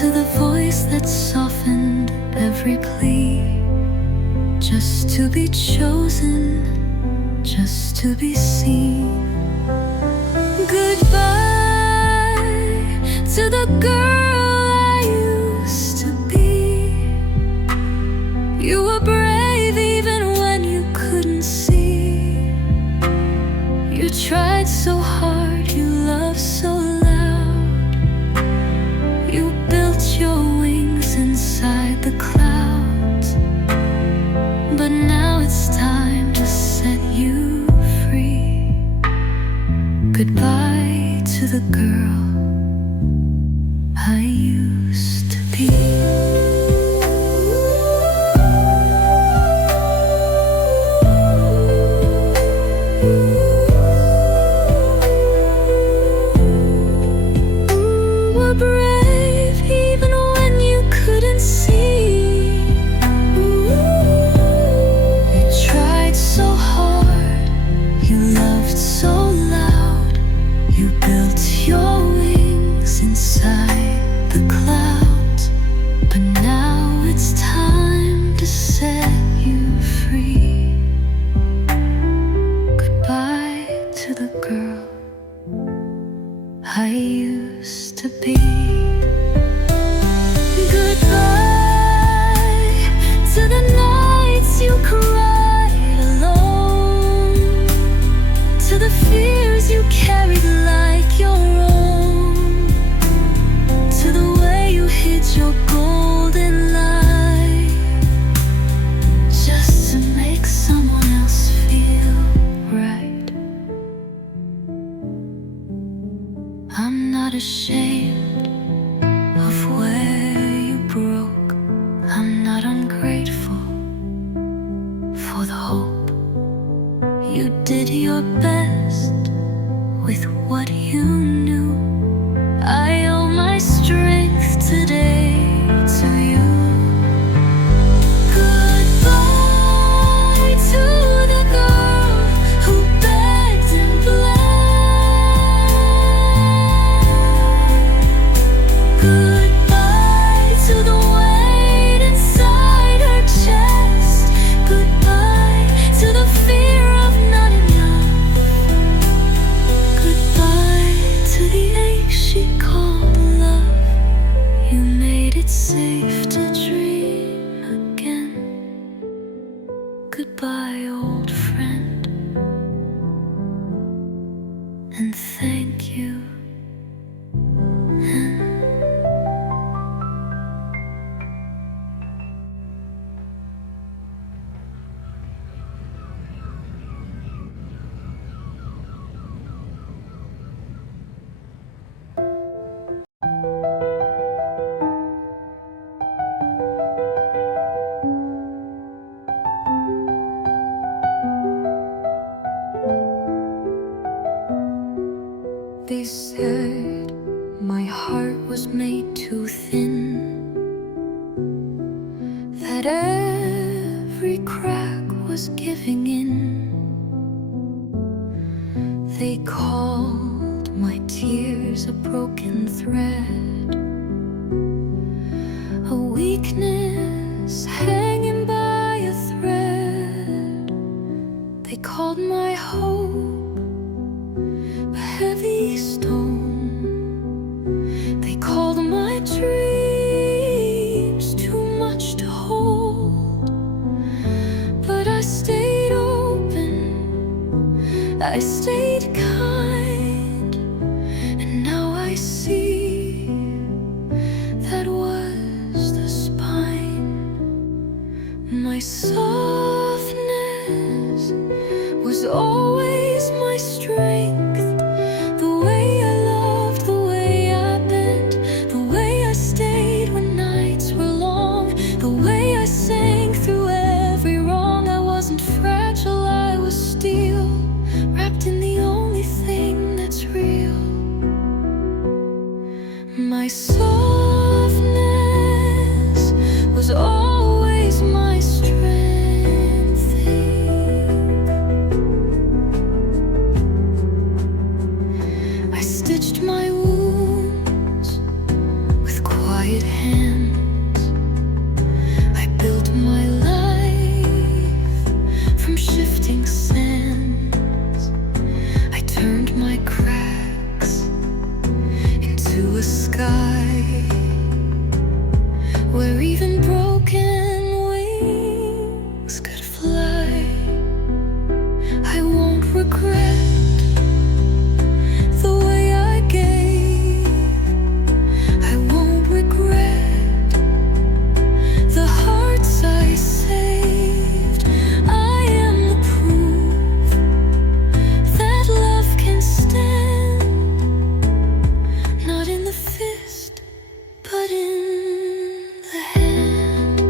to the voice that softened every plea, just to be chosen, just to be seen. Goodbye to the girl I used to be. You were brave even when you couldn't see. You tried so hard, you loved so loud. You built your wings inside the clouds. But now it's time to set you free. Goodbye to the girl I used to be. Were brave even when you couldn't see. You tried so hard, you loved so loud. You built your wings inside the clouds. But now it's time to set you free. Goodbye to the girl I used to be. Goodbye to the nights you cried alone, to the fears you carried like your own, to the way you hid your golden light just to make someone else feel right. I'm not ashamed of where you broke. I'm not ungrateful for the hope. You did your best with what you knew. I owe my strength today to you. Goodbye to the girl who begged and bled. Goodbye to the weight inside her chest. Goodbye to the fear of not enough. Goodbye to the ache she called love. You made it safe to dream again. Goodbye, old friend, and thank you. They said my heart was made too thin, that every crack was giving in. They called my tears a broken thread, a weakness hanging by a thread. They called my hope a heavy stone. They called my dreams too much to hold. But I stayed open, I stayed kind, and now I see that was the spine. My softness was always my strength. The way I loved, the way I bent, the way I stayed when nights were long, the way I sang through every wrong. I wasn't fragile, I was steel, wrapped in the only thing that's real. My softness was always my strength. I stitched my wounds with quiet quiet hands. I built my life from shifting sands. I turned my cracks into a sky where even broken wings could fly. I won't regret the way I gave. I won't regret the hearts I saved. I am the proof that love can stand, not in the fist, but in the hand.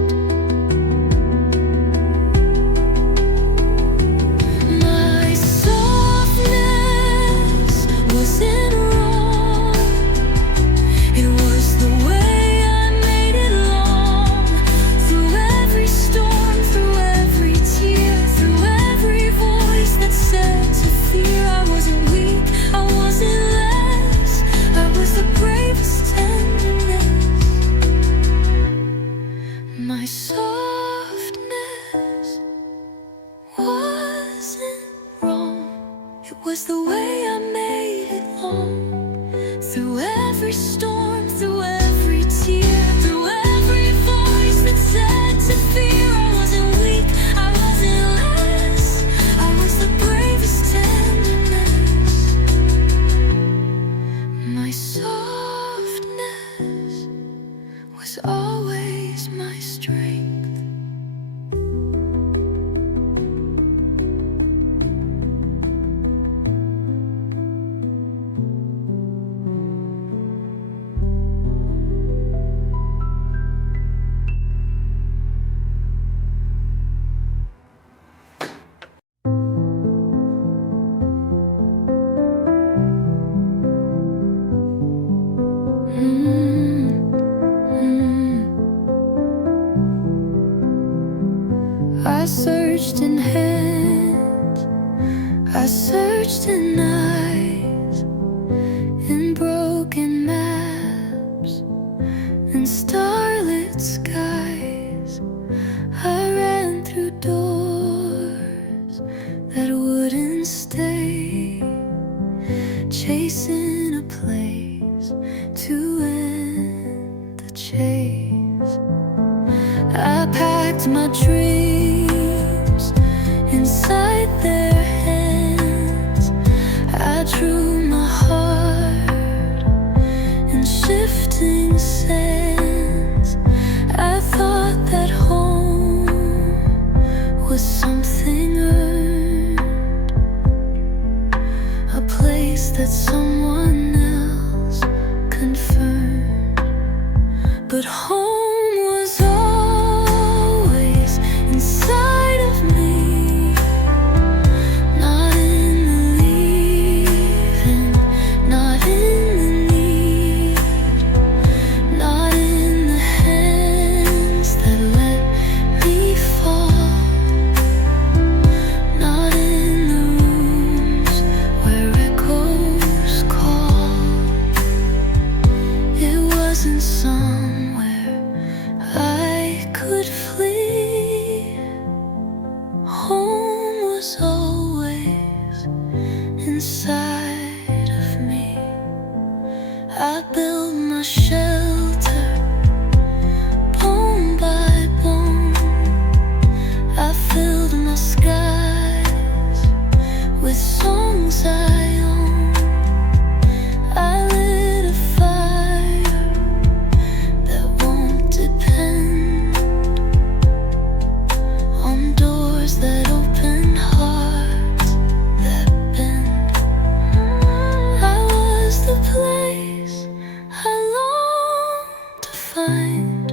My softness wasn't wrong. It was the way I made it long. Through every storm, through every tear, through every voice that said to fear. I wasn't weak, I wasn't less. I was the bravest tenderness. My softness wasn't wrong. It was the way I made it long. Through every storm, through every tear, through every voice that said to fear. I wasn't weak, I wasn't less. I was the bravest tenderness. My softness was always my strength. I searched in hands, I searched in eyes, in broken maps and starlit skies. I ran through doors that wouldn't stay, chasing a place to end the chase. I packed my dreams inside their hands. I drew my heart in shifting sands. I thought that home was something earned, a place that someone else confirmed. But home was always inside of me, not in the leaving, not in the need, not in the hands that let me fall, not in the rooms where echoes call. It wasn't somewhere I could flee. Home was always inside of me. I built my shelter bone by bone. I filled my skies with songs I own. I lit a fire that won't depend on doors that open, hearts that bend. I was the place I longed to find,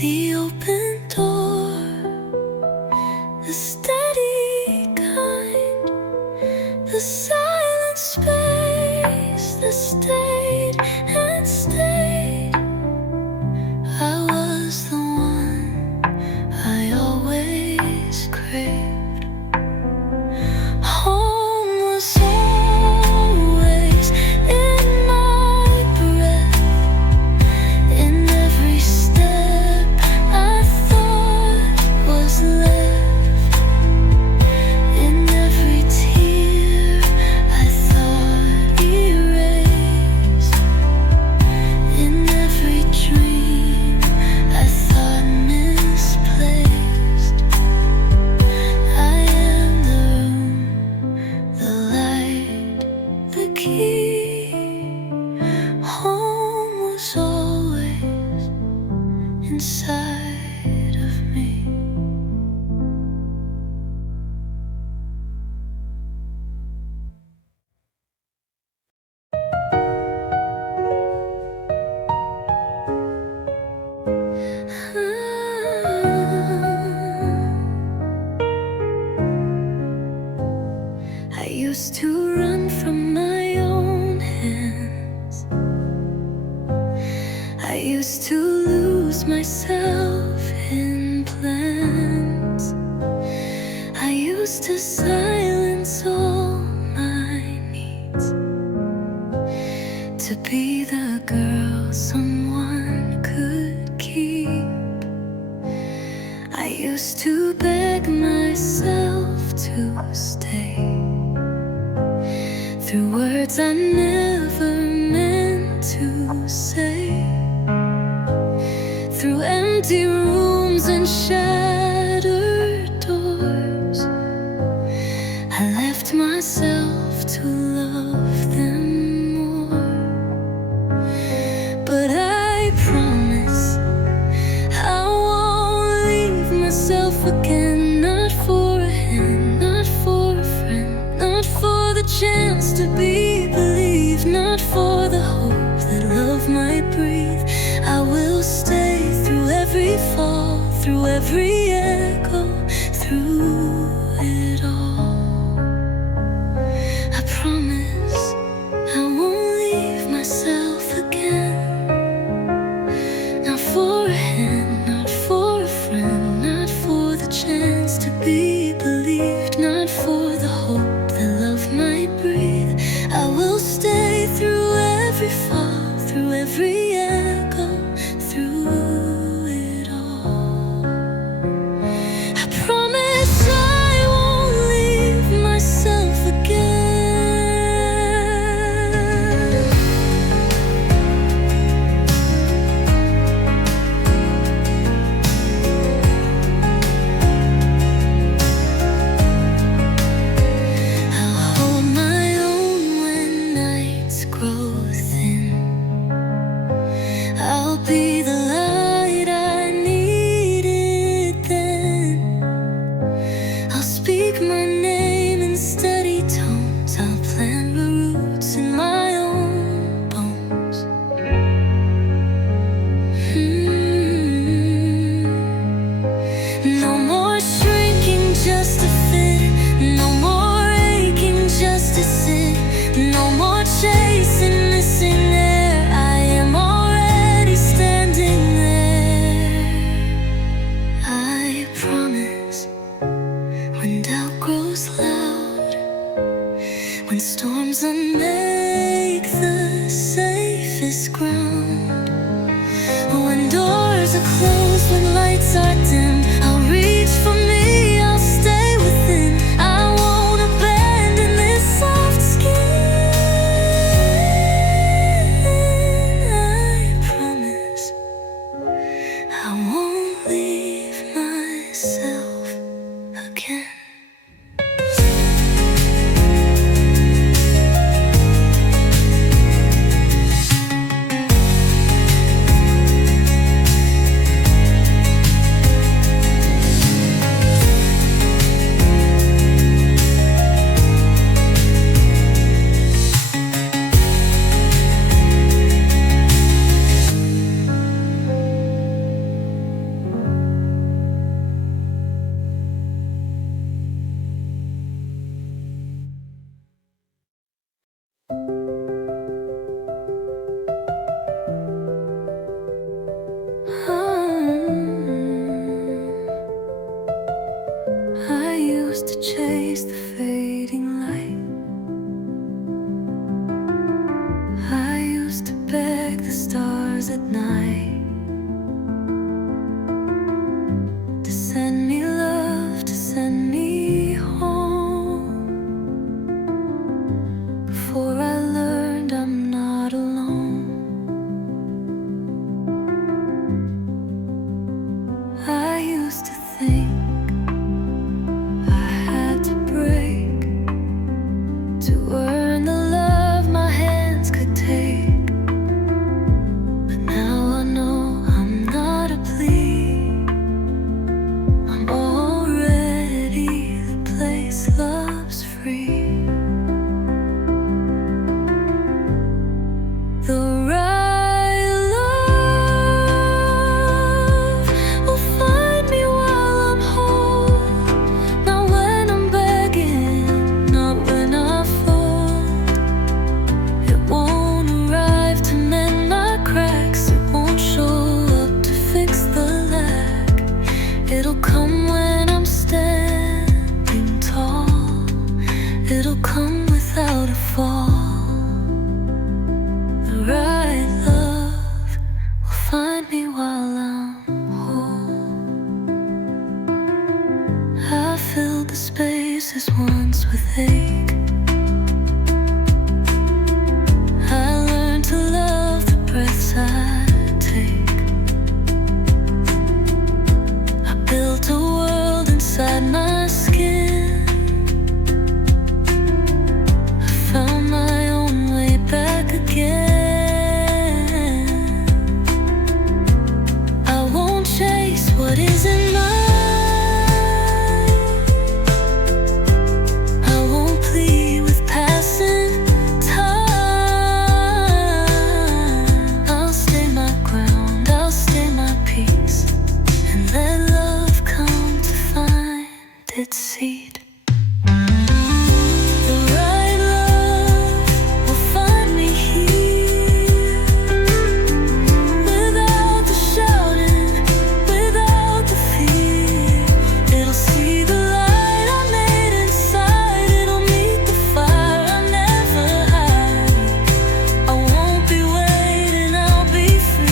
the open door, the steady kind, the silent space that stayed and stayed. I was the one I always craved. Home was always in my breath. was always inside of me. I used to run from my own hands. I used to lose myself in plans. I used to silence all my needs to be the girl someone could keep. I used to beg myself to stay through words I never meant to say, through empty rooms and shattered doors. I left myself to love them more. But I promise I won't leave myself again. Not for a hand, not for a friend, not for the chance to be believed, not for the hope that love might breathe. I will stay through every fall, through every echo, through it all. I promise I won't leave myself again. Not for a hand, not for a friend, not for the chance to be believed, not for the hope that love might breathe. I will stay through every fall, through every echo, through it all. I promise I won't leave myself again. I'll hold my own when nights grow thin. I'll be the light I needed then. I'll speak my name in steady tones. I'll plant the roots in my own bones. No more shrinking just to fit. No more aching just to sit. No more chasing missing air. I am already standing there. I promise when doubt grows loud, when storms unmake the safest ground, when doors are closed, when lights are dim, I'll reach for me, I'll stay within. I won't abandon this soft skin. I promise I won't leave myself again. I used to chase the fading light. I used to beg the stars at night to send me love, to send me home. Before I learned I'm not alone. I used to think I had to break to earn the love my hands could take. But roses once with ache. I learned to love the breaths I take. I built a world inside my skin. I found my own way back again. I won't chase what isn't mine. Its seed. The right love will find me here, without the shouting, without the fear. It'll see the light I made inside. It'll meet the fire I never hide. I won't be waiting, I'll be free.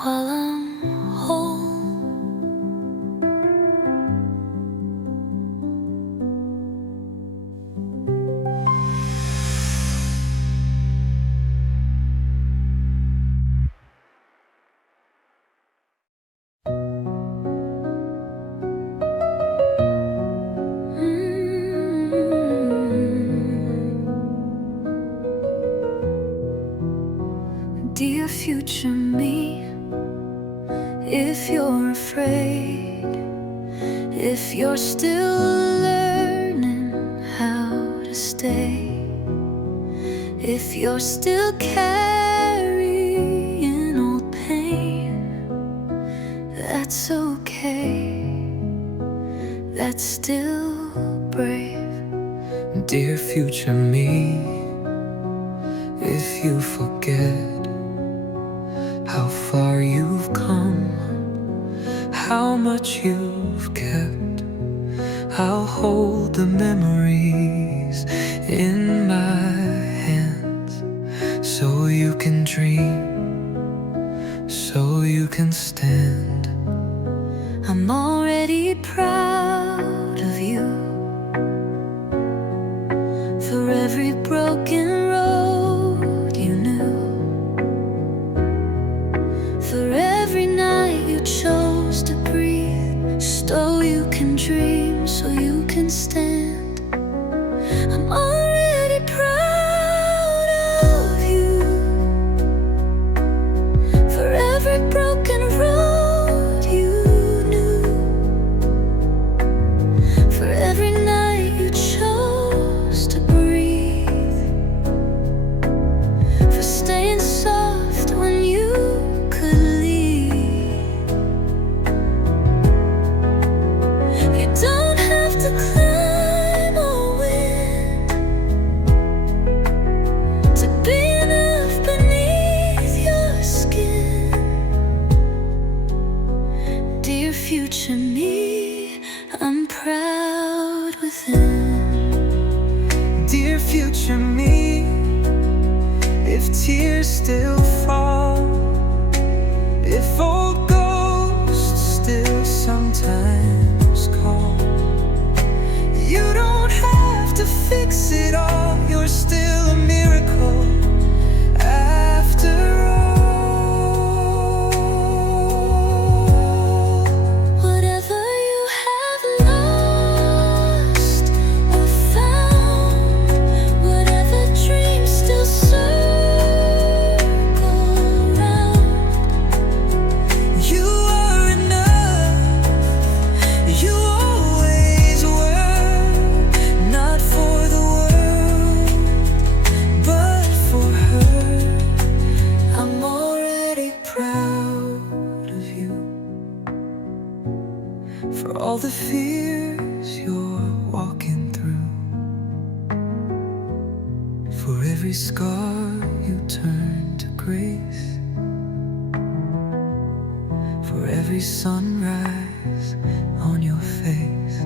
While I'm whole. Dear future me, if you're afraid, if you're still learning how to stay, if you're still carrying old pain, that's okay, that's still brave. Dear future me, if you forget how far you've come, how much you've kept, I'll hold the memories in my hands, so you can dream, so you can stand. I'm already proud of you, for every broken road you knew, for every night you chose to breathe, so you can dream, so you can stand. I'm already proud of you, for every broken road you knew, for every night you chose to breathe, for staying soft when you could leave. You don't have to climb or win to be enough beneath your skin. Dear future me, I'm proud within. Dear future me, if tears still fall, if old ghosts still sometimes call, you don't have to fix it all, you're still a miracle after all. Whatever you have lost or found, whatever dreams still circle round, You are enough, you always were, not for the world, but for her. I'm already Proud of you, for all the fears you're walking through, for every scar you turn to grace, for every sunrise on your face.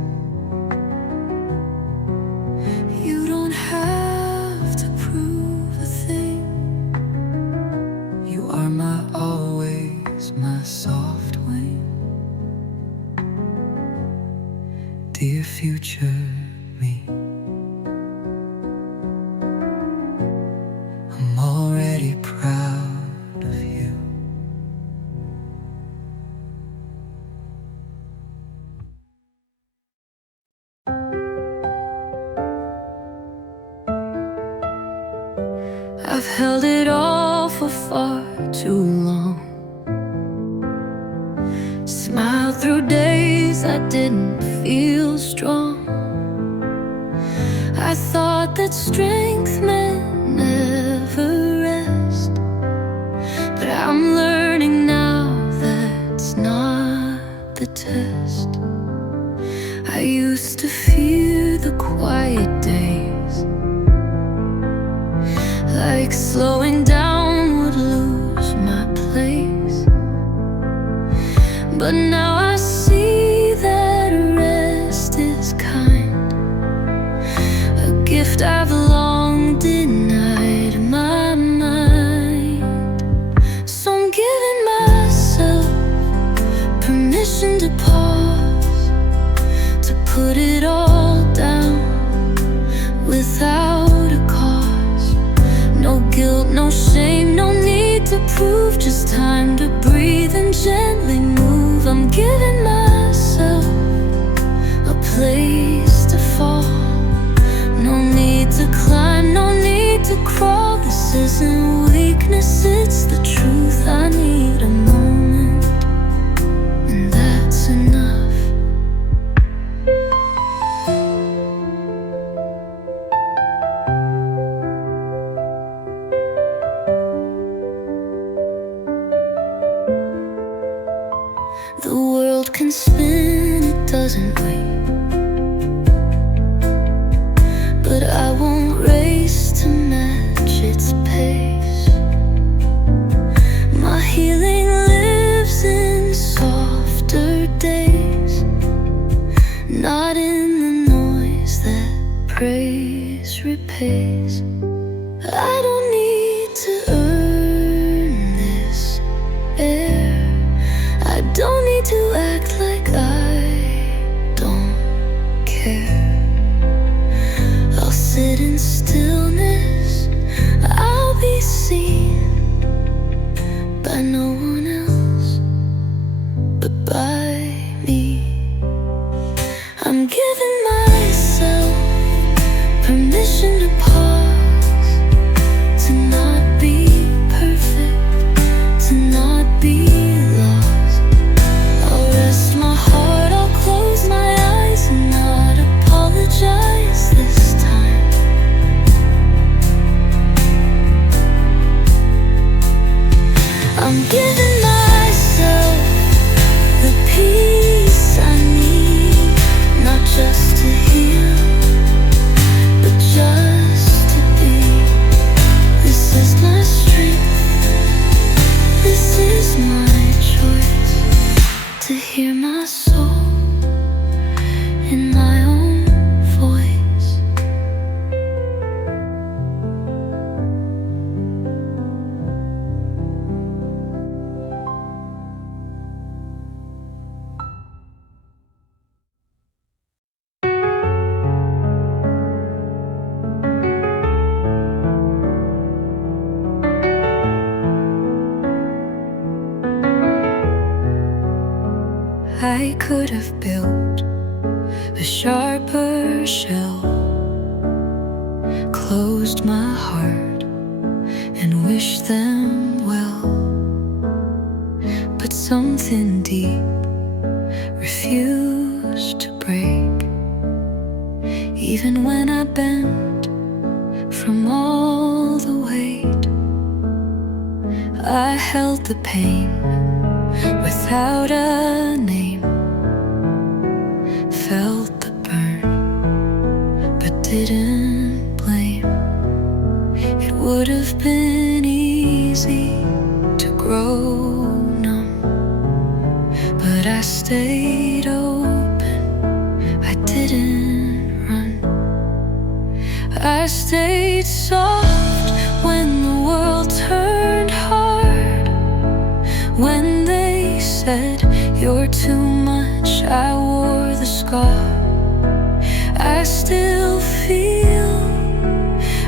are my always, my soft wing. Dear future me, I'm already proud of you. I've held it all for far too long. Smiled through days I didn't feel strong. I thought that strength meant never rest, but I'm learning now that's not the test. I used to fear the quiet days, like slowing down would lose my place. But now I see that rest is kind, a gift I've long denied my mind. So I'm giving myself permission to pause, to put it all down without a cause. No guilt, no shame, no need to prove, just time to breathe and gently move. I'm giving myself a place to fall. No need to climb, no need to crawl. This isn't weakness, it's the truth. I need a moment, and that's enough. The world can spin, it doesn't wait, but I won't race to match its pace. My healing lives in softer days, not in the noise that praise repays. I don't need to earn this air, I don't need to act like I don't care. I'll sit in stillness, I'll be seen by no one else but by me. I'm giving myself permission to pause, to not be perfect, to not be lost. I'll rest my heart, I'll close my eyes and not apologize this time. I'm giving myself the peace I need, not just to heal, but just to be. This is my strength, this is my choice, to hear my soul in my own voice. I could have built a sharper shell, closed my heart and wished them well, but something deep refused to break. Even when I bent from all the weight, I held the pain without a name, felt the burn but didn't blame. It would have been easy to grow numb, but I stayed open, I didn't run. I stayed soft when the world turned hard, said, "You're too much." I wore the scar. I still feel,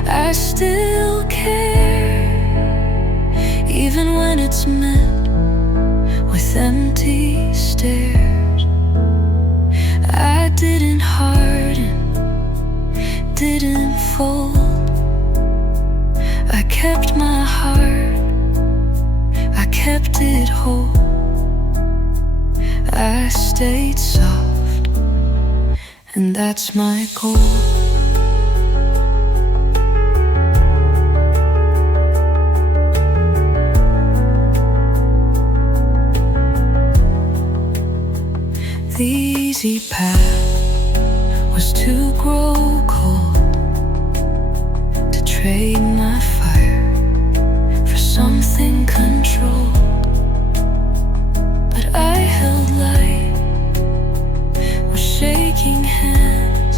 I still care, even when it's met with empty stares. I didn't harden, didn't fold. I kept my heart, I kept it whole. I stayed soft, and that's my goal. The easy path was to grow cold, to trade my fire for something controlled. But I held light, was shaking hands,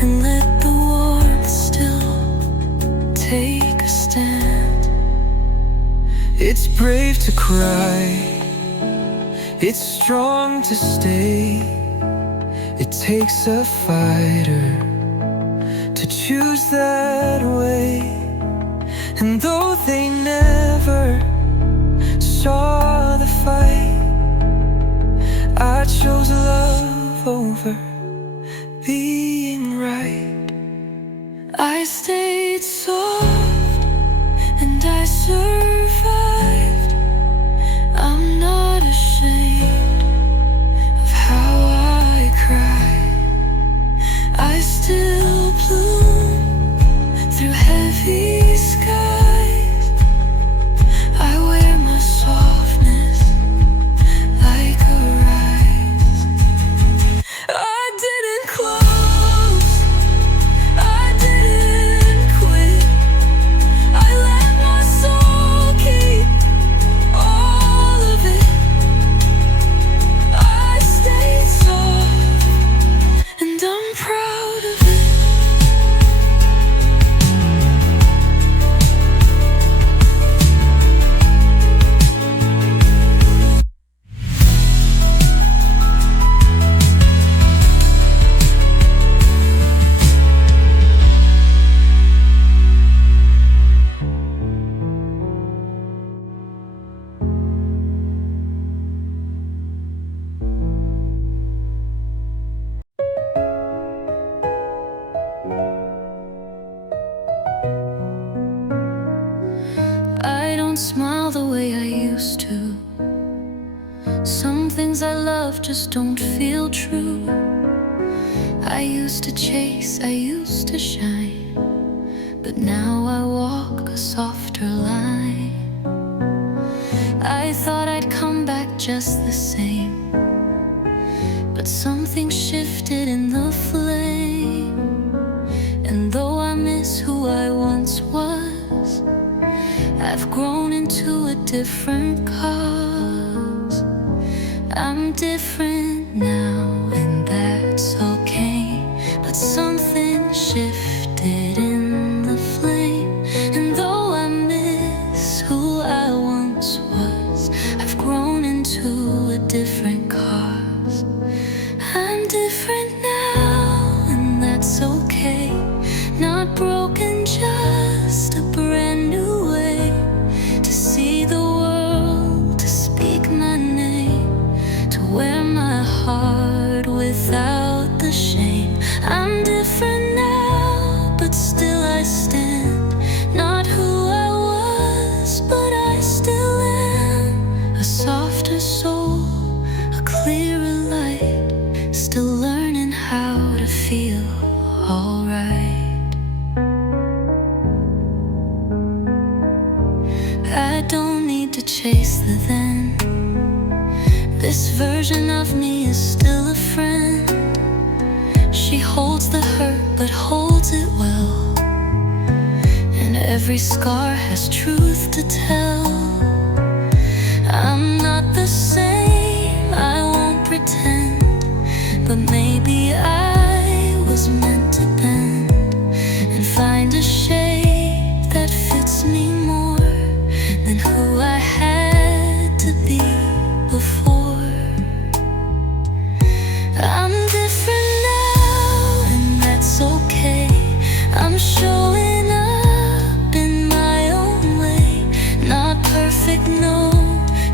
and let the warmth still take a stand. It's brave to cry, it's strong to stay. It takes a fighter to choose that way. And though they never saw the fight, I chose love over being right. I stayed soft and I survived. I'm not ashamed of how I cried. I still bloom through heavy skies. I wear my softness like a rise. I didn't close, I didn't quit. I let my soul keep all of it. I stayed soft, and I'm proud of it. I don't smile the way I used to. Some things I love just don't feel true. I used to chase, I used to shine, but now I walk a softer line. I thought I'd come back just the same, but something shifted in the flame. And though I miss who I once was, I've grown into a different cause. I'm different now, and that's okay. But something shifted in the flame. And though I miss who I once was, I've grown into a different cause. I'm different now, and that's okay. Not broken, just a brand new way to see the world, to speak my name, to wear my heart without the shame. I'm different now, but still I stand. Not who I was, but I still am. A softer soul, a clearer light, still learning how to feel alright. I don't need to chase the then. This version of me is still a friend. She holds the hurt but holds it well, and every scar has truth to tell. I'm not the same, I won't pretend, but maybe I was meant to bend and find a shape that fits me more than who I had to be.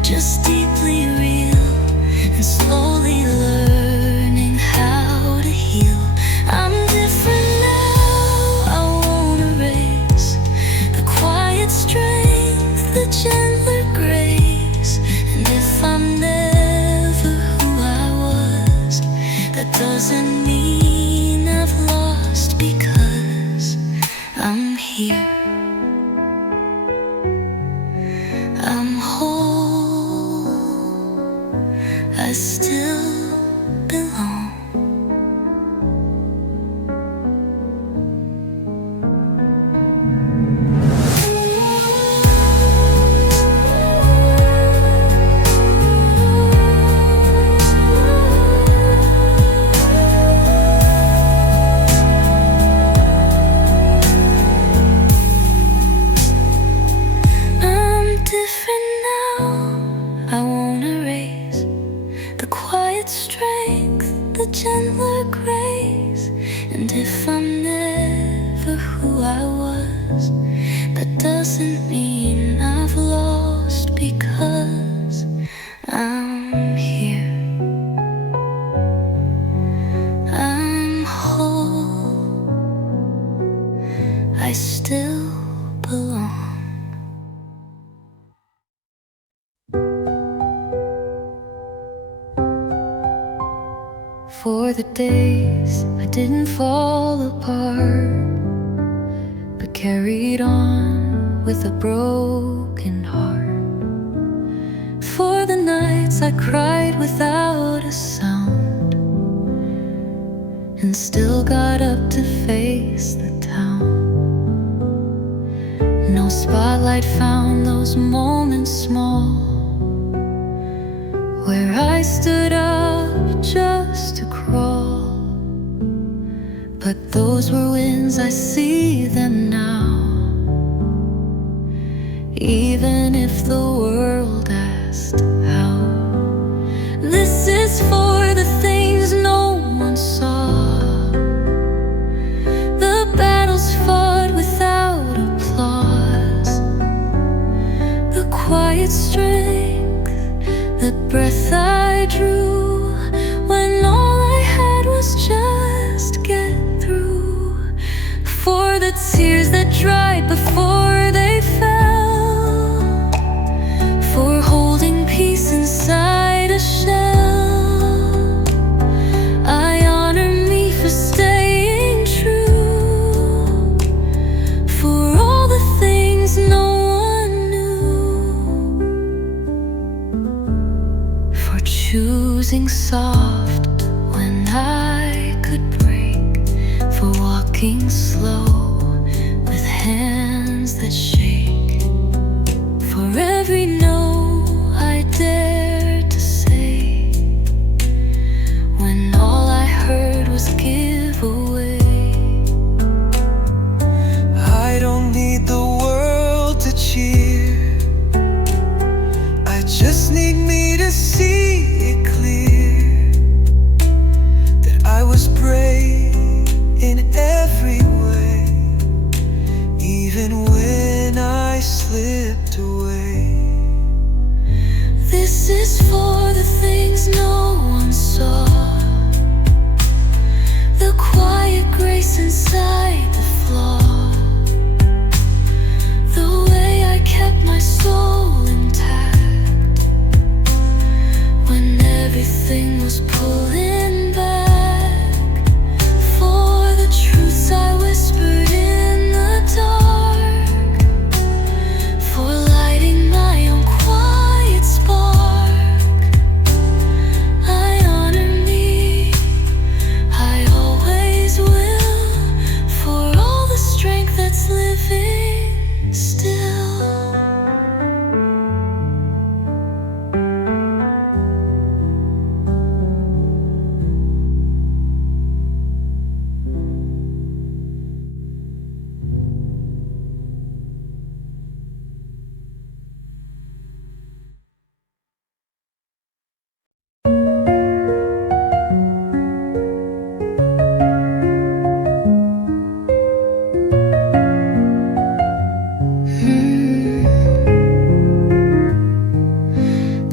just deeply real, and slowly learning how to heal. I'm different now, I won't erase the quiet strength, the gentler grace. And if I'm never who I was, that doesn't mean I've lost, because I'm here. I'm whole, I still belong. I'm different now, I won't erase the quiet strength, the gentler grace. And if I'm never who I was, that doesn't mean I've lost, because I'm here. I'm whole, I still belong. For the days I didn't fall apart, but carried on with a broken heart. For the nights I cried without a sound, and still got up to face the town. No spotlight found those moments small, where I stood up just to crawl. But those were wins, I see them now. Even if the world asked how. This is for the things no one saw, the battles fought without applause, the quiet strength, the breath I drew when all I had was just get through. For the tears that dried before they fell, for holding peace inside a shell. I honor me for staying true, for all the things no one knew, for choosing soft when I could break, for walking slow with hands that shake, for every no I dared to say when all I heard was give away. I don't need the world to cheer, I just need me to see it clear, that I was brave in every way, even when I slipped away. This is for the things no one saw, the quiet grace inside the flaw, the way I kept my soul intact when everything was pulling back, for the truths I whispered in the dark, for lighting my own quiet spark. I honor me, I always will, for all the strength that's living still.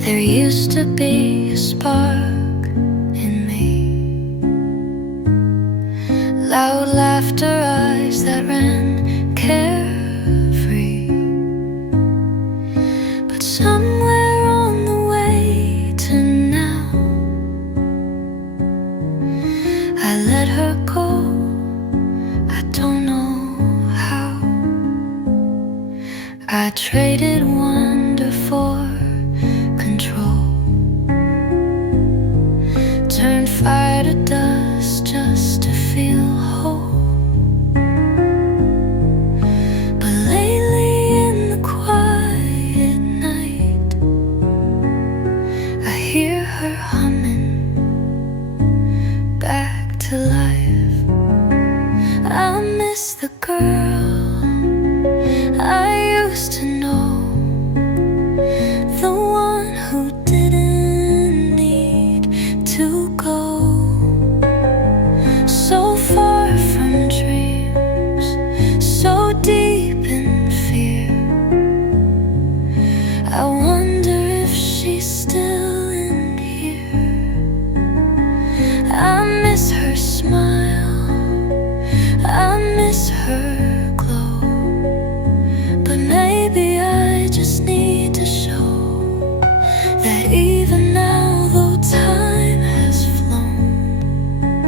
There used to be a spark in me, loud laughter, eyes that ran carefree. But somewhere on the way to now, I let her go. I don't know how. I traded wonder for control, turned fire to dust just to feel whole. But lately in the quiet night, I hear her humming back to life. I miss the girl I used to know, the one who didn't need to go so far from dreams, so deep in fear. I wonder if she's still in here. I miss her smile, I miss her glow. But maybe I just need to show that even now, though time has flown,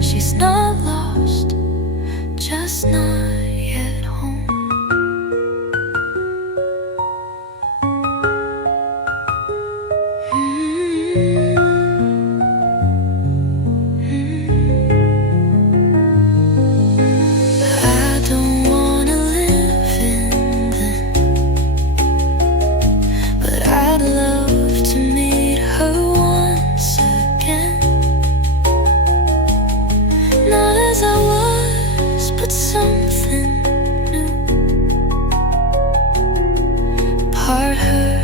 she's not lost, just not yet home. I don't wanna live in them, but I'd love to meet her once again. Not as I was, but something new. Part her,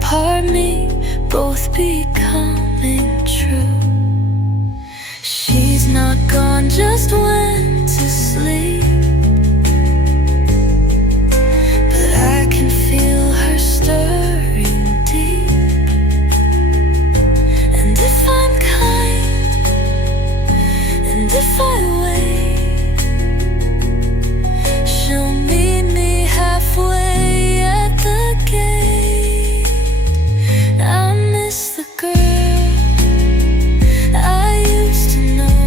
part me, both becoming true. She's not gone, just went to sleep, but I can feel her stirring deep. And if I'm kind, and if I wait, she'll meet me halfway at the gate. I miss the girl I used to know,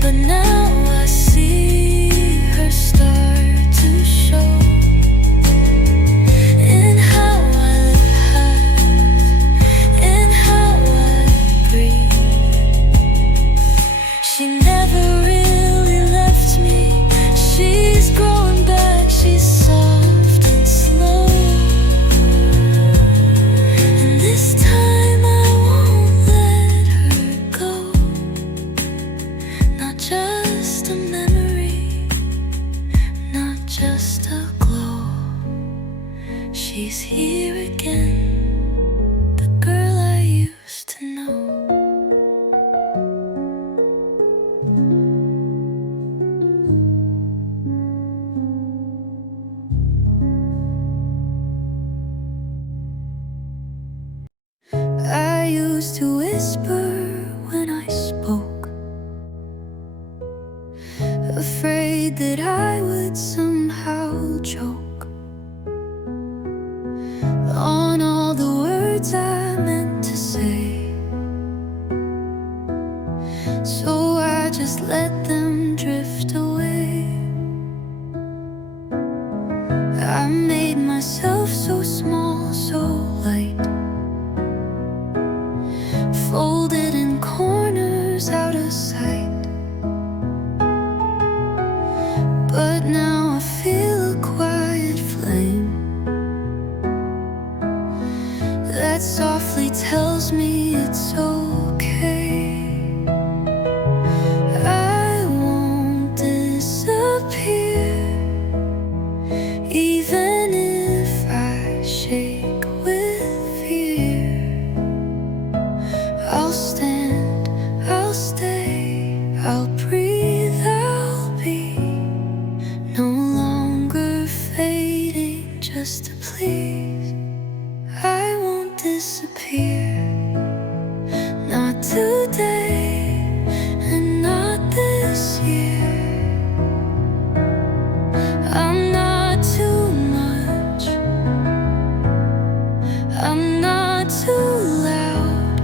but now I see her start to show in how I live high, in how I breathe. She never really left me. She's growing back, she's soft and slow. And this time I won't let her go. Not just a memory, not just a glow. She's here again, the girl I used to know. I used to whisper when I spoke, afraid that I would somehow choke on all the words I meant to say. So I just let them drift away. I made myself so small, so light, folded in corners out of sight. But now I feel a quiet flame that softly tells me it's okay. I won't disappear, even if I shake with fear. I'll stand, I'll stay, I'll breathe, I'll be no longer fading just to please. I won't disappear. Not today and not this year. I'm not too much. I'm not too loud.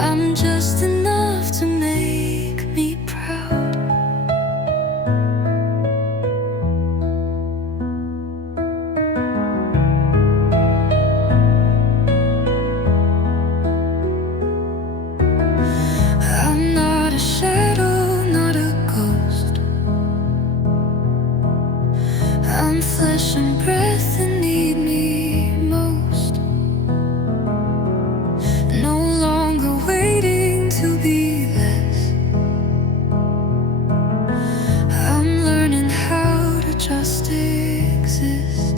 I'm just enough to make me proud. I'm not a shadow, not a ghost. I'm flesh and breath that need me most. No longer waiting to be less. I'm learning how to just exist.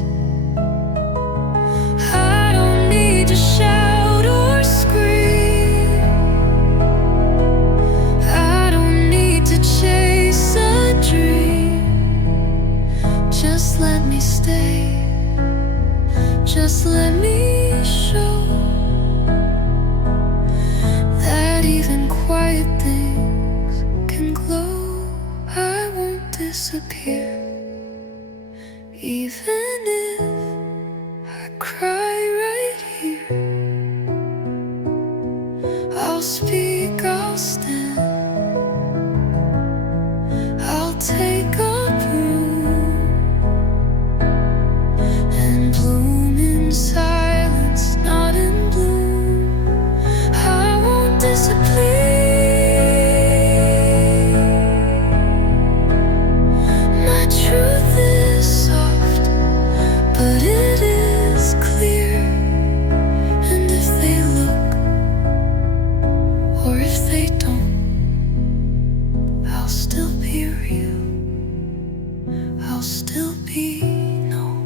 I don't need to shout or scream. I don't need to chase a dream. Just let me stay. Just let me show that even quiet things can glow. I won't disappear, even if I cry right here. I'll speak, I'll stand, I'll take up room and bloom in silence, not in bloom. I won't disappear. My truth is soft, but it is clear. And if they look, or if they don't, I'll still be real. I'll still be known.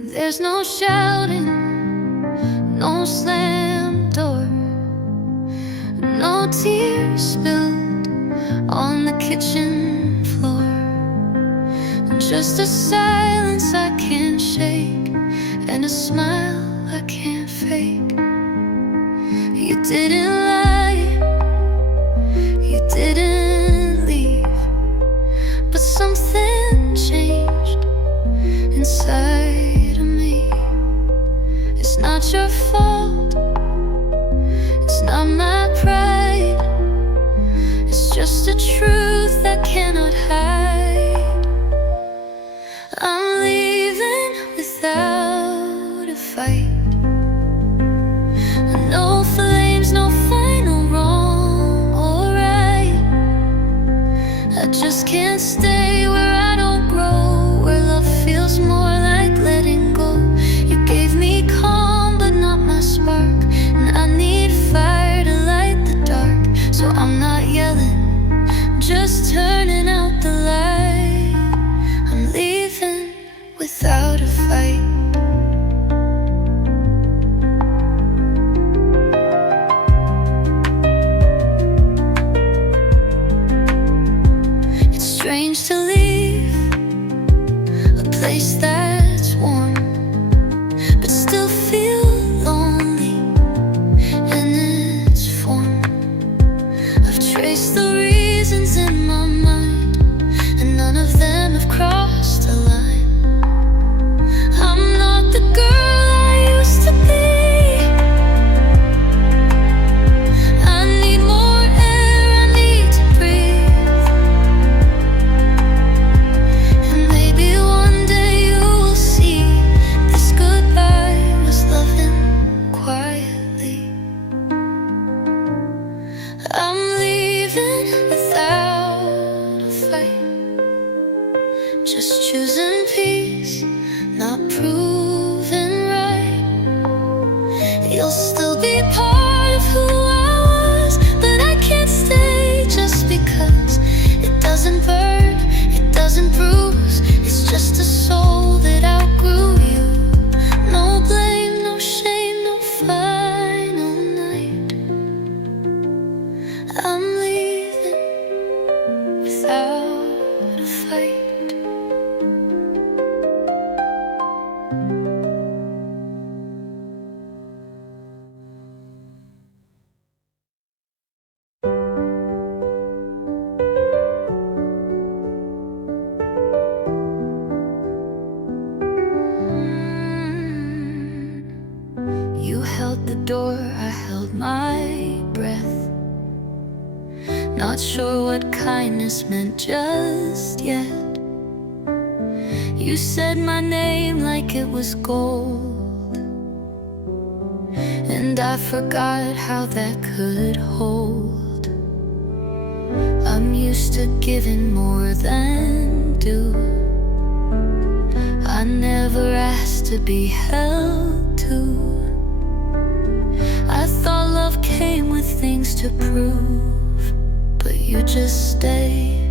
There's no shouting, no slam door, no tears spilled on the kitchen floor. Just a silence I can't shake and a smile I can't fake. You didn't lie, you didn't leave, but something changed inside of me. It's not your fault, it's not my pride. It's just a truth I cannot hide. I'm leaving without a fight. No flames, no final wrong or right. I just can't stay where I don't grow, where love feels more like letting go. You gave me calm, but not my spark, and I need fire to light the dark. So I'm not yelling, just turning out the light. I'm leaving without a fight. It's strange to sure what kindness meant just yet. You said my name like it was gold, and I forgot how that could hold. I'm used to giving more than due. I never asked to be held to. I thought love came with things to prove, but you just stay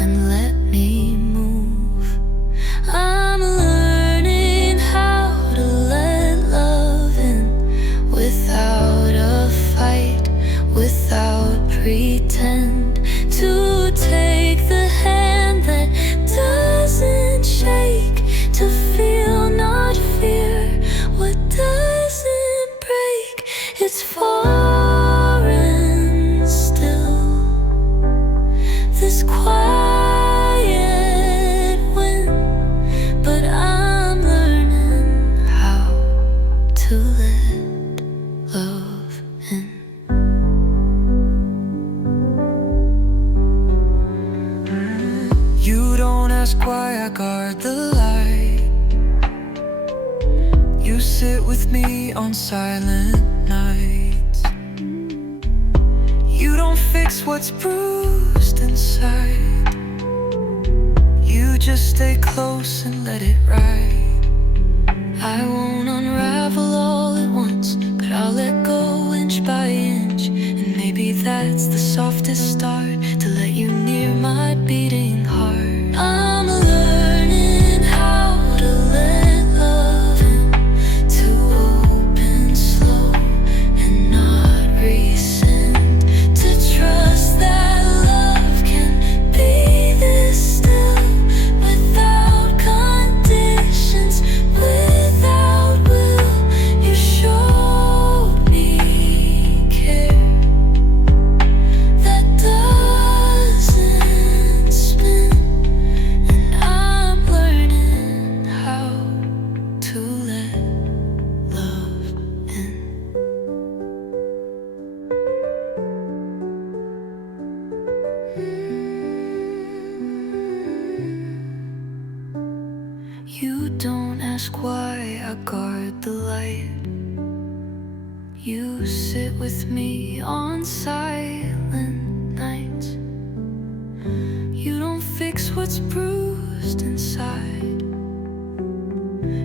and let me move. I'm learning how to let love in without a fight, without pretend, to take the hand that doesn't shake, to feel, not fear, what doesn't break. It's foreign still, this quiet wind, but I'm learning how to let love in. You don't ask why I guard the light. You sit with me on silent nights. You don't fix what's bruised inside. You just stay close and let it ride. I won't unravel all at once, but I'll let go inch by inch. And maybe that's the softest start, to let you near my beating heart. I'm learning how to let love in, to open slow and not resent, to trust that love can be this still, without conditions, without will. You showed me care that doesn't spin, and I'm learning how to let love in. You don't ask why I guard the light. You sit with me on silent nights. You don't fix what's bruised inside.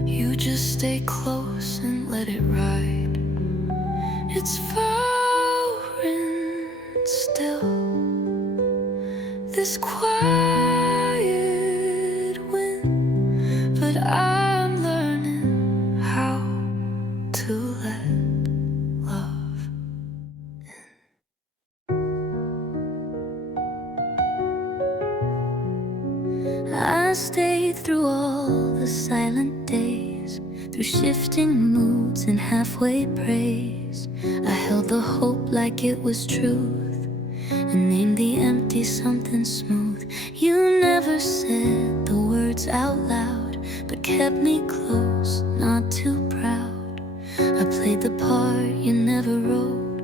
You just stay close and let it ride. It's foreign still, this quiet wind, but I'm learning how to let love in. I stayed through all the silent days, through shifting moods and halfway praise. I held the hope like it was truth, and named the empty something smooth. You never said the words out loud, but kept me close, not too proud. I played the part you never wrote,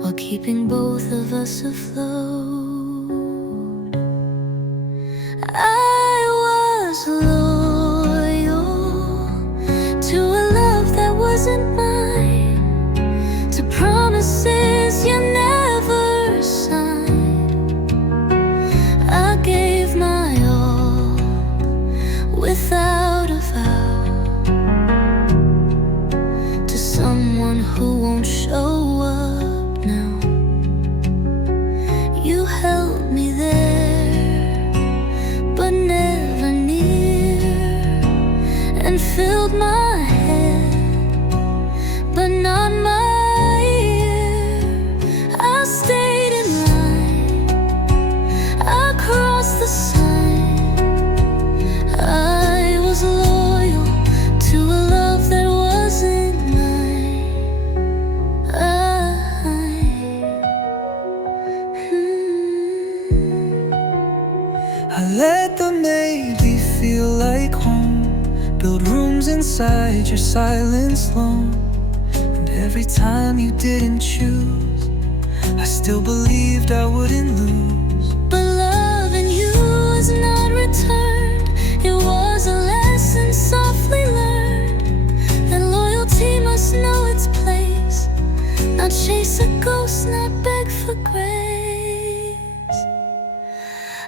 while keeping both of us afloat. I was loyal to a love that wasn't mine, to promises you never signed. I gave my all without a vow, to someone who won't show up now. You held me there, but never near, and filled my head, but not my ear. I stayed in line, I crossed the sign. I was loyal to a love that wasn't mine. I let the maybe feel like home, build rooms inside your silence lone. And every time you didn't choose, I I still believed I wouldn't lose. But loving you was not returned. It was a lesson softly learned, that loyalty must know its place, not chase a ghost, not beg for grace.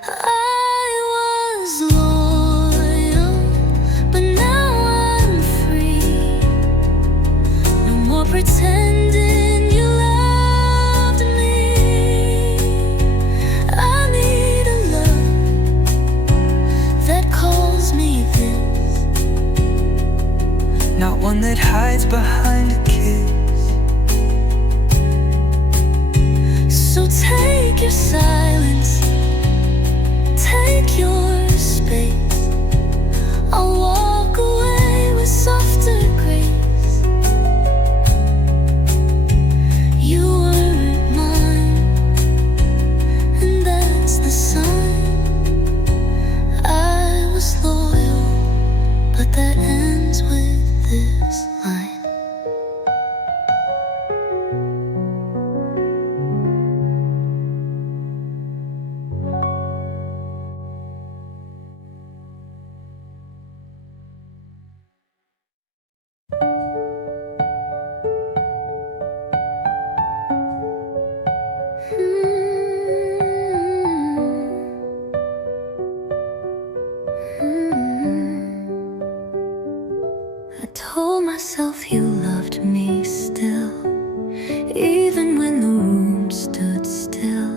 I was loyal, but now I'm free. No more pretending you loved me. I need a love that calls me this, Not one that hides behind a kiss. so take your silence, take your space. I'll walk away with softer grace. You weren't mine, and that's the sign. I was loyal, but that ends with this line. I told myself you loved me still, even when the room stood still,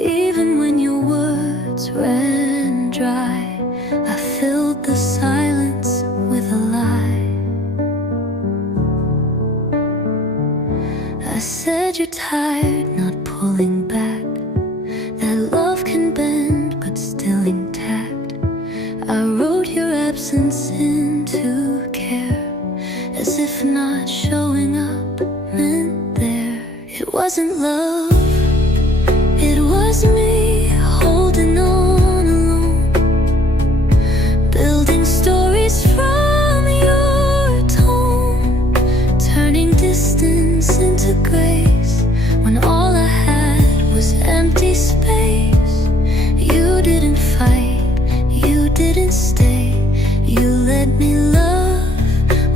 even when your words ran dry. I filled the silence with a lie. I said you're tired, not pulling back, that love can bend but still intact. I wrote your absence into care, as if not showing up meant there. It wasn't love, it was me holding on alone, building stories from your tone, turning distance into grace, when all I had was empty space. You didn't fight, you didn't stay, you let me love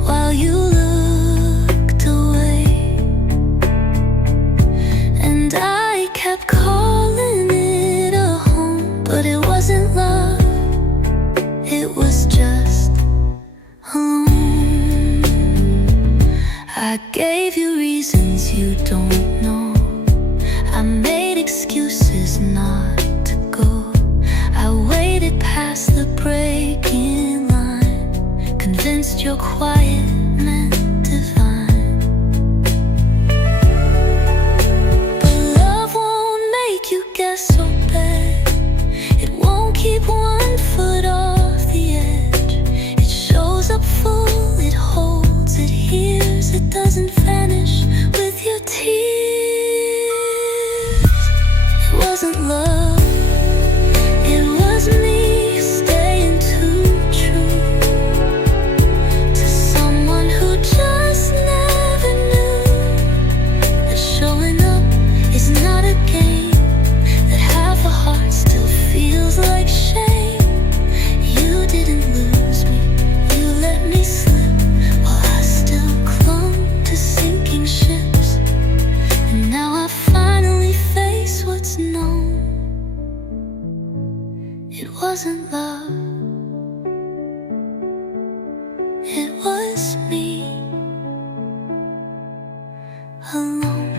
while you looked away. And I kept calling it a home, but it wasn't love, it was just alone. I gave you reasons you don't know, I made excuses not to go. I waited past the breaking line, convinced your quiet meant divine. But love won't make you guess so bad, it won't keep one foot off the edge. It shows up full, it holds, it hears, it doesn't vanish with your tears. It wasn't love, it was me staying too true to someone who just never knew that showing up is not a game, that half a heart still feels like shame. You didn't lose me, you let me slip, while I still clung to sinking ships. And now I finally face what's known. It wasn't love, it was me alone.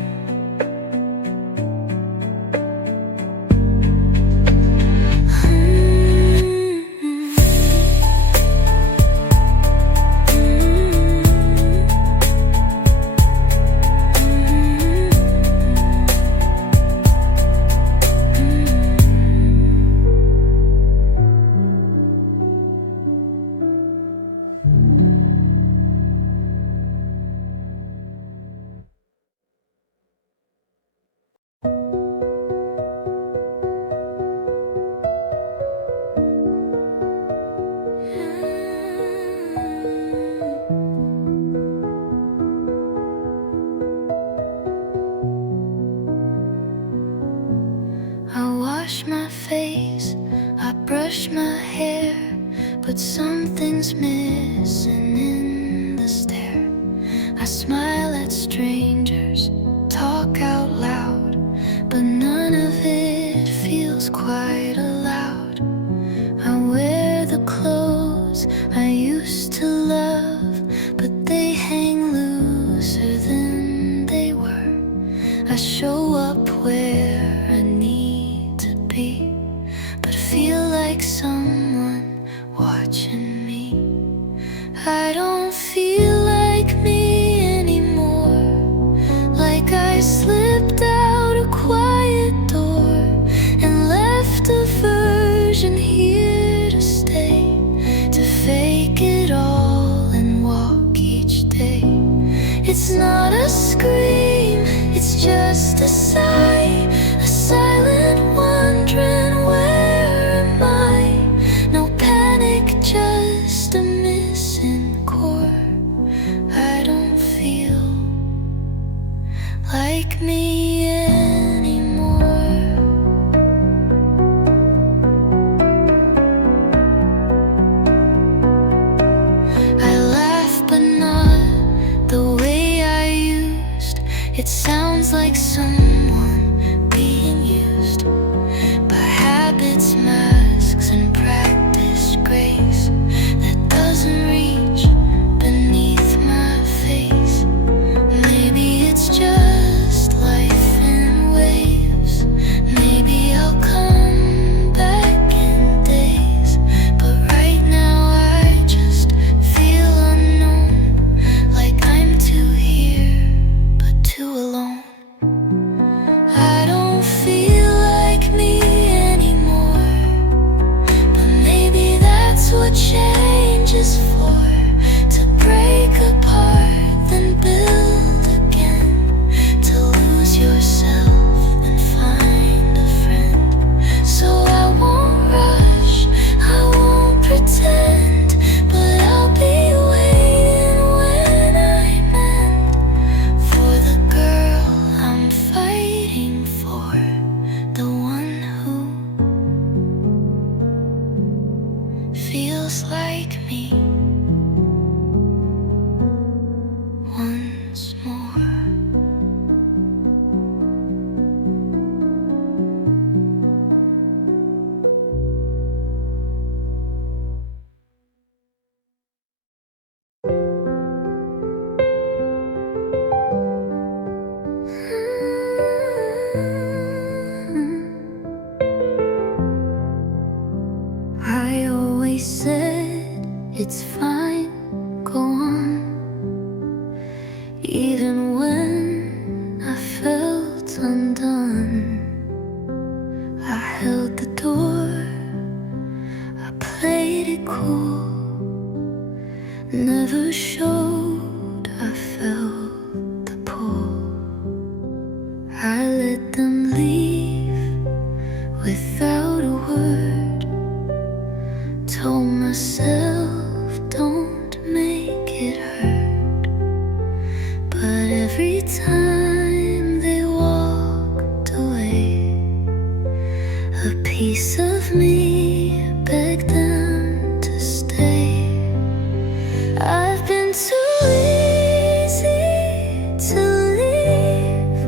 wash my face, I brush my hair, but something's missing in the stare. I smile at strangers, talk out loud, but none of it feels quite allowed. I wear the clothes I used to love, but they hang looser than they were. I show up where I need to be, but feel like someone watching me. I don't feel like me anymore, like I slipped out a quiet door and left a version here to stay, to fake it all and walk each day. It's not a scream, it's just a sigh, a silent wondering where am I? No panic, just a missing chord. I don't feel like me anymore. I laugh but not the way I used. It sounds like someone being used by habits, masks, and practiced grace that doesn't reach beneath my face. Maybe it's just life in waves. Maybe I'll come back in days, but right now I just feel unknown, like I'm too here but too alone. I don't feel like me anymore, but maybe that's what change is for, to break apart then build again, to lose yourself and find a friend. So I won't rush, I won't pretend, but I'll be waiting when I mend, for the girl I'm fighting for, the one who feels like me once more. I always said it's fine, go on, even when I felt undone. I held the door, I played it cool, never showed I felt the pull. I let them leave without a word, told myself don't make it hurt, but every time they walked away, a piece of me begged them to stay. I've been too easy to leave,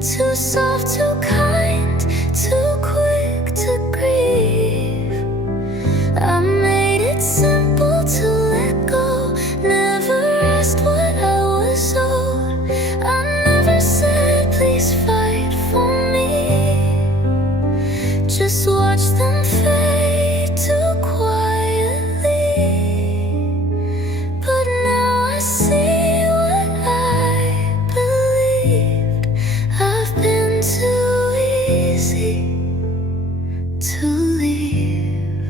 too soft, too kind, too quick to grieve. I made it simple to let go, never asked what I was owed. I never said please fight for me, just watch them fade too quietly. But now I see what I believed, I've been too easy to leave.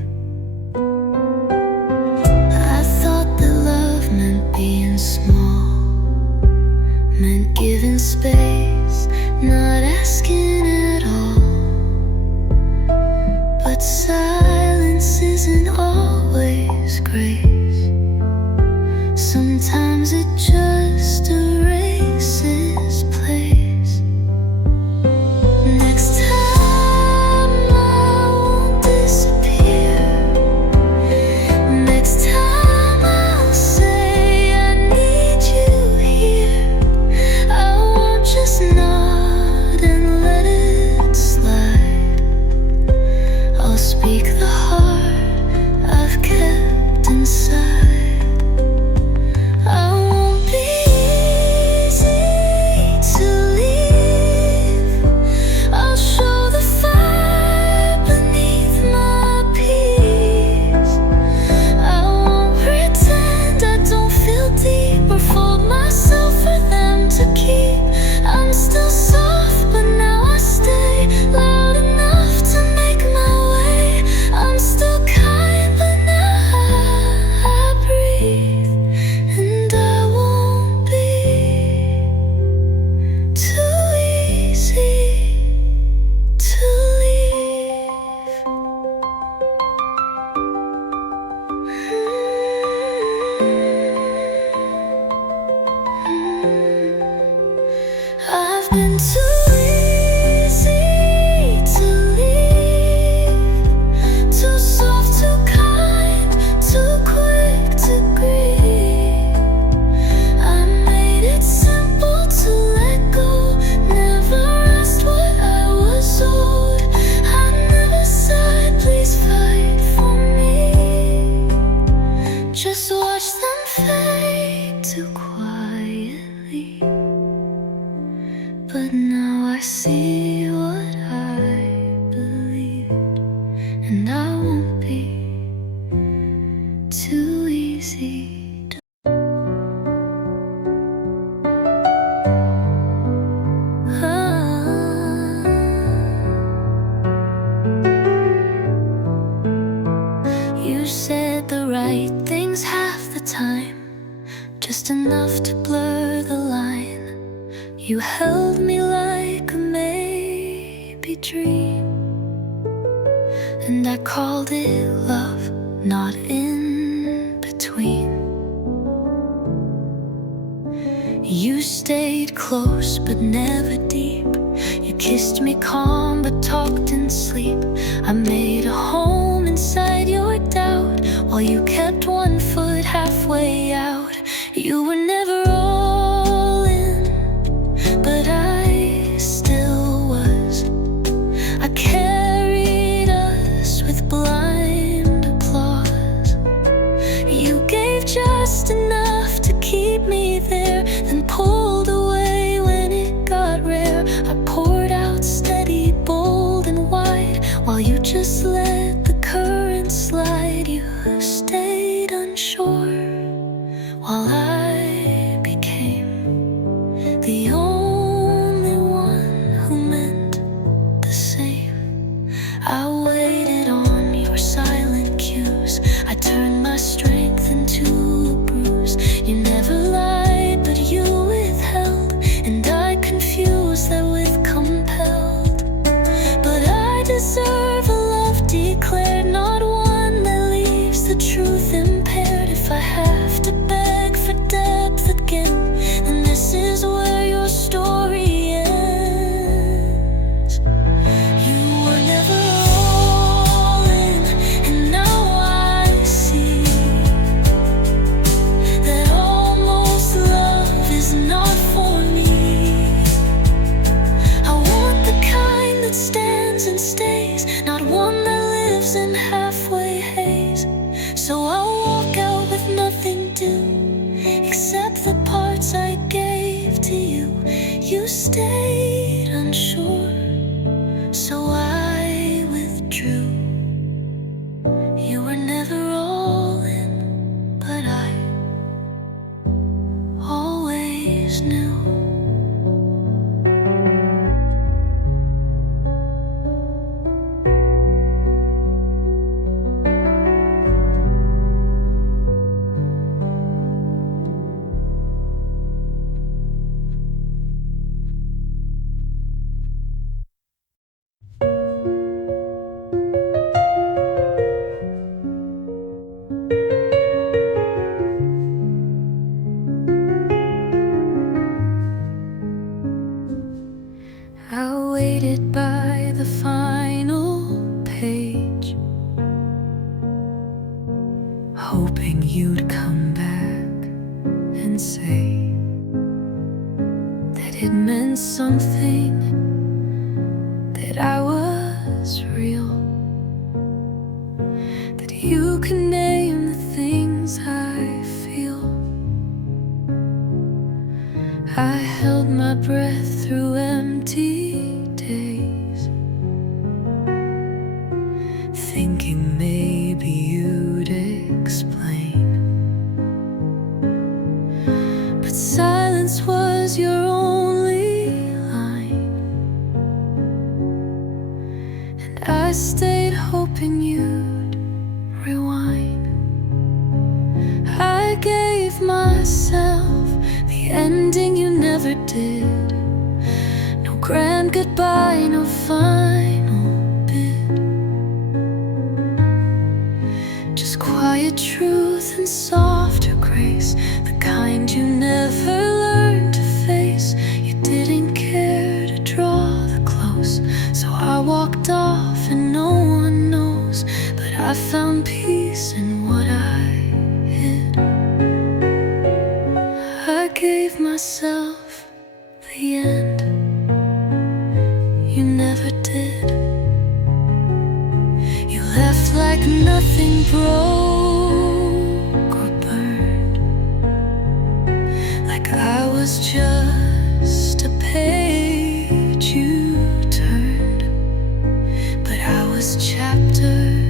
I thought that love meant being small, meant giving space, not asking at all. But silence isn't always grace. Sometimes it just erases place. Next time and I won't be too easy to You said the right things half the time, just enough to blur the line. You held me like a maybe dream, and I called it love, not in between. You stayed close but never deep. You kissed me calm but talked in sleep. I made a home inside your doubt, while you kept one foot halfway out. You were never all in, but I still was. I carried us with blind applause. You gave just enough to keep me there, then pulled away when it got rare. I poured out steady, bold and wide, while you just let the current slide. You stayed unsure, while I became the only one who meant the same. I waited on your silent cues. I turned my strength into a bruise. You never lied, but you withheld, and I confused that with compelled. But I deserve a love declared, not one that leaves the truth impaired. If I have to beg for depth again, then this is where your story ends. You were never all in, and now I see that almost love is not for me. I want the kind that stands and stays, not one that lives in halfway haze. So I'll walk out with nothing due, except the parts I gave to you. You stayed unsure, so I withdrew. You were never all in, but I always knew. I waited by the final page, hoping you'd come back and say that it meant something, that I was real, that you can name the things I feel. I held my breath through empty days, thinking maybe you'd explain. But silence was your only line, and I stayed hoping you'd rewind. I gave myself the ending you never did. No grand goodbye, no final bid, just quiet truth and softer grace, the kind you never learned to face. You didn't care to draw the close, so I walked off and no one knows. But I found peace in what I hid. I gave myself the end you never did. You left like nothing broke or burned, like I was just a page you turned. But I was chapter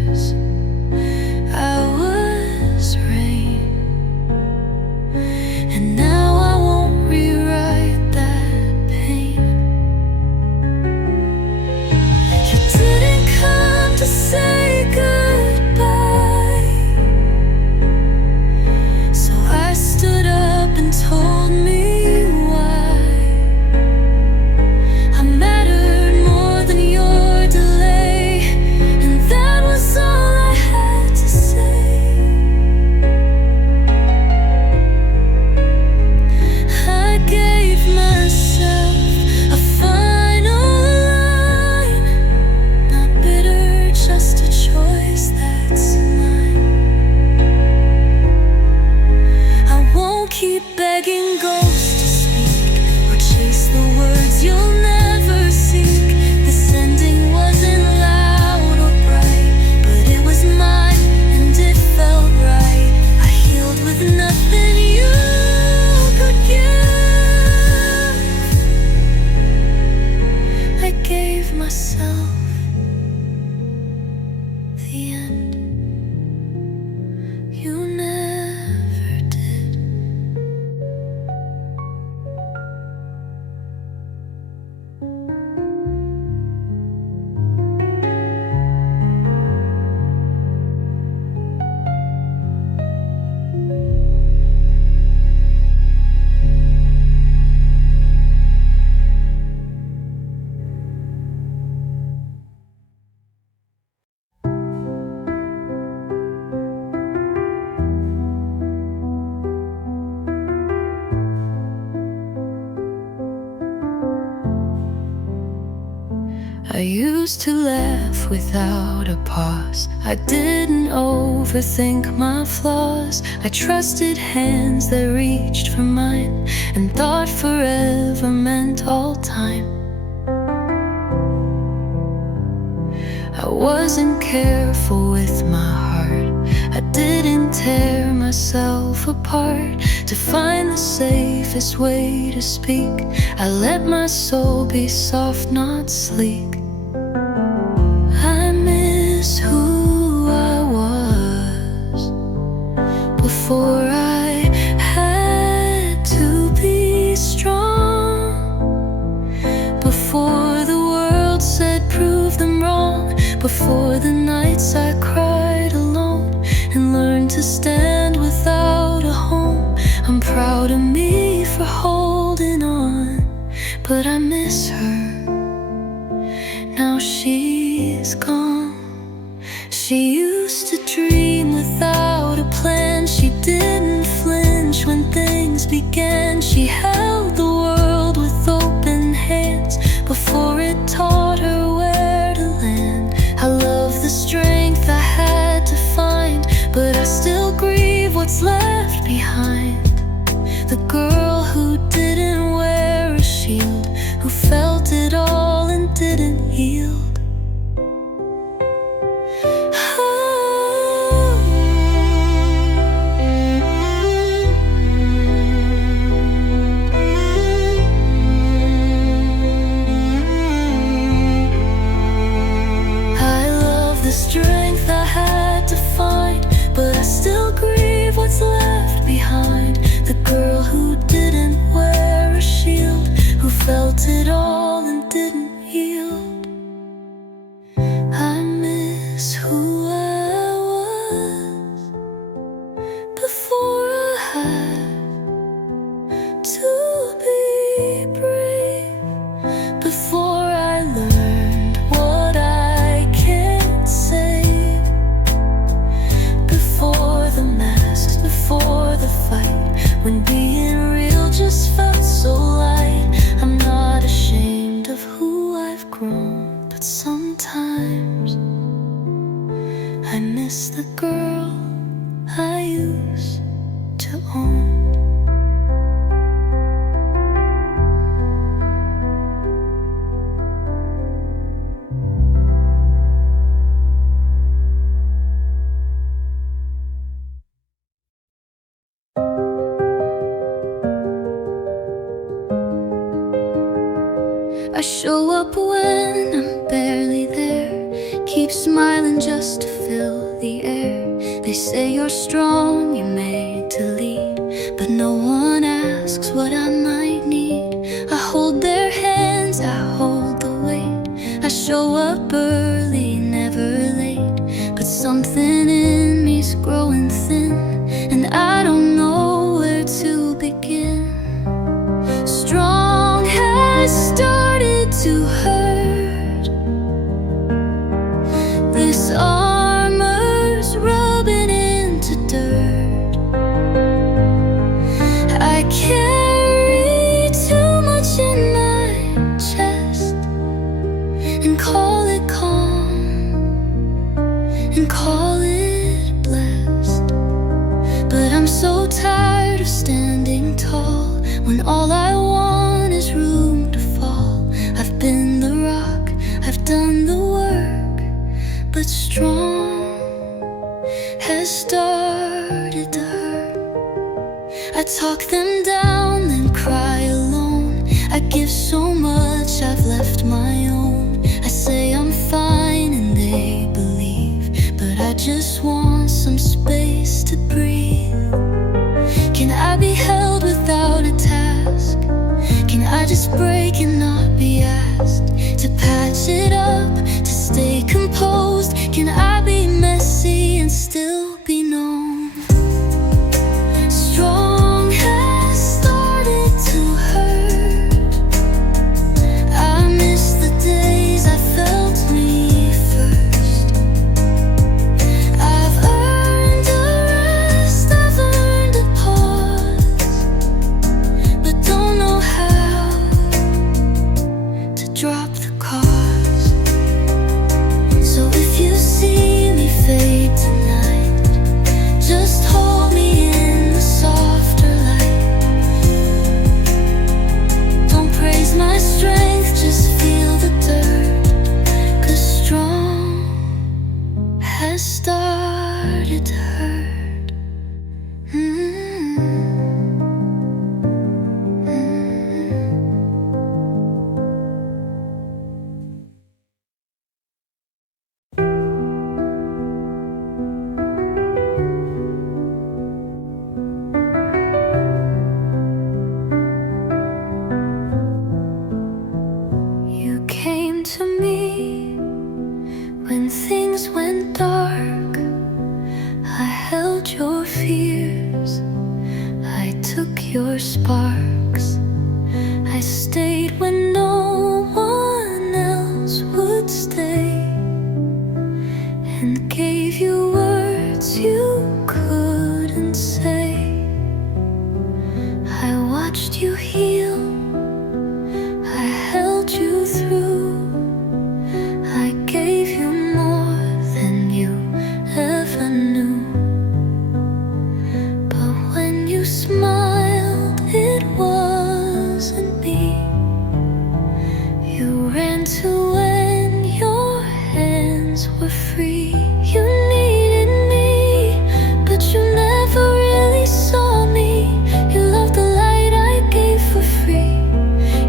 I used to laugh without a pause. I didn't overthink my flaws. I trusted hands that reached for mine and thought forever meant all time. I wasn't careful with my heart. I didn't tear myself apart to find the safest way to speak. I let my soul be soft, not sleek. I miss who I was before I had to be strong, before the world said prove them wrong, before the nights I cried alone and learned to stand without a home. I'm proud of me for holding on, but I miss her. Now she's gone. She used to dream without a plan. She didn't flinch when things began. She held the world with open hands before it taught her where to land. I love the strength I had to find, but I still grieve what's left behind. The girl who didn't wear a shield, who felt it all and didn't yield. I love the strength I had to find, but I still grieve what's left behind. The girl who didn't wear a shield, who felt it all and didn't yield. I miss who I was before I had to be brave, before I learned what I can't say, before the masks, before the fight, when being real just felt so light. I'm not ashamed of who I've grown, but sometimes I miss the girl I used to own. I show up when I'm barely there, keep smiling just to fill the air. They say you're strong, you're made to lead, but no one asks what I might need. I hold their hands, I hold the weight. I show up early, never late, but something in me's growing thin, and I don't know where to begin. Strong has started to hurt. This armor's rubbing into dirt. I carry too much in my chest and call it calm and call it blessed. But I'm so tired of standing tall when all I want is room to fall. I've been the rock, I've done the work, but strong has started to hurt. I talk them down, then cry alone. I give so much, I've left my own. I say I'm fine and they believe, but I just want some space to breathe. Can I be held without a task? Can I just break and not be asked to patch it up, to stay composed? Can I be messy and still be known? Strong has started to hurt. I miss the day started to hurt. You came to me when things went dark. I held your fears, I took your sparks. I stayed when no one else would stay, and gave you words you couldn't say. I watched you heal, I held you through. I gave you more than you ever knew. But when you smiled, it wasn't me. You ran to when your hands were free. You needed me, but you never really saw me. You loved the light I gave for free.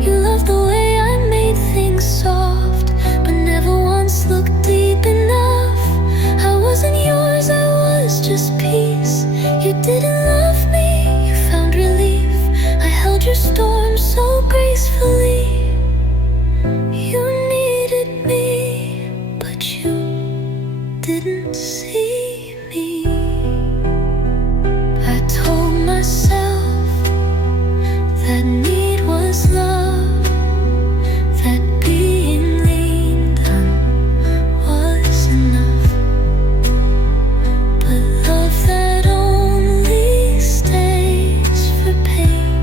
You loved the way I made things soft, but never once looked deep enough. I wasn't yours, I was just peace. You didn't love me, you found relief. I held your storm so gracefully. You needed me, but you didn't see me. I told myself that need was love, that being leaned on was enough. But love that only stays for pain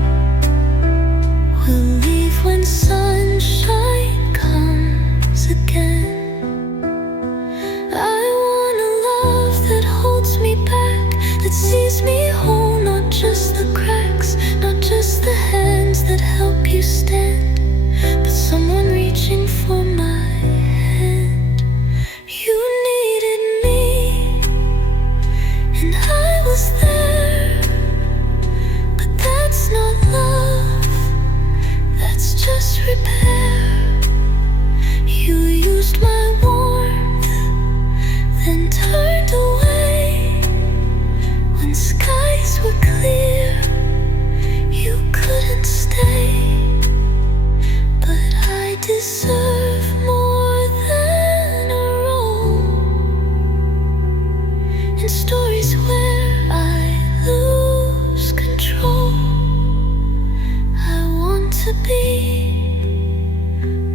will leave when sunshine comes again. I want a love that holds me back, that sees me whole, not just the cracks, not just the hands that help you stand, but someone reaching for my hand. You needed me, and I was there, but that's not love, that's just repair. You used my warmth, then turned away when skies were clear. You couldn't stay, but I deserve more than a role in stories where I lose control. I want to be,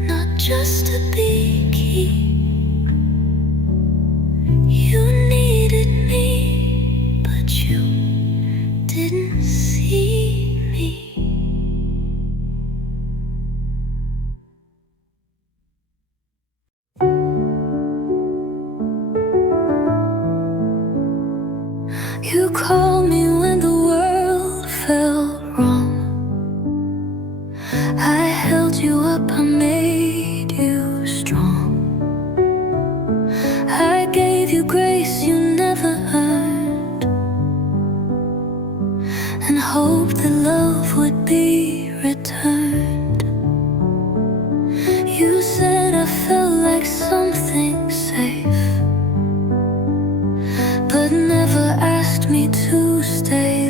not just to be key. You needed me, but you didn't see me. You called me when the world felt wrong. I held you up, I made you strong. I gave you grace you never earned, and hoped that love would be returned. You said I felt like something safe, but never asked me to stay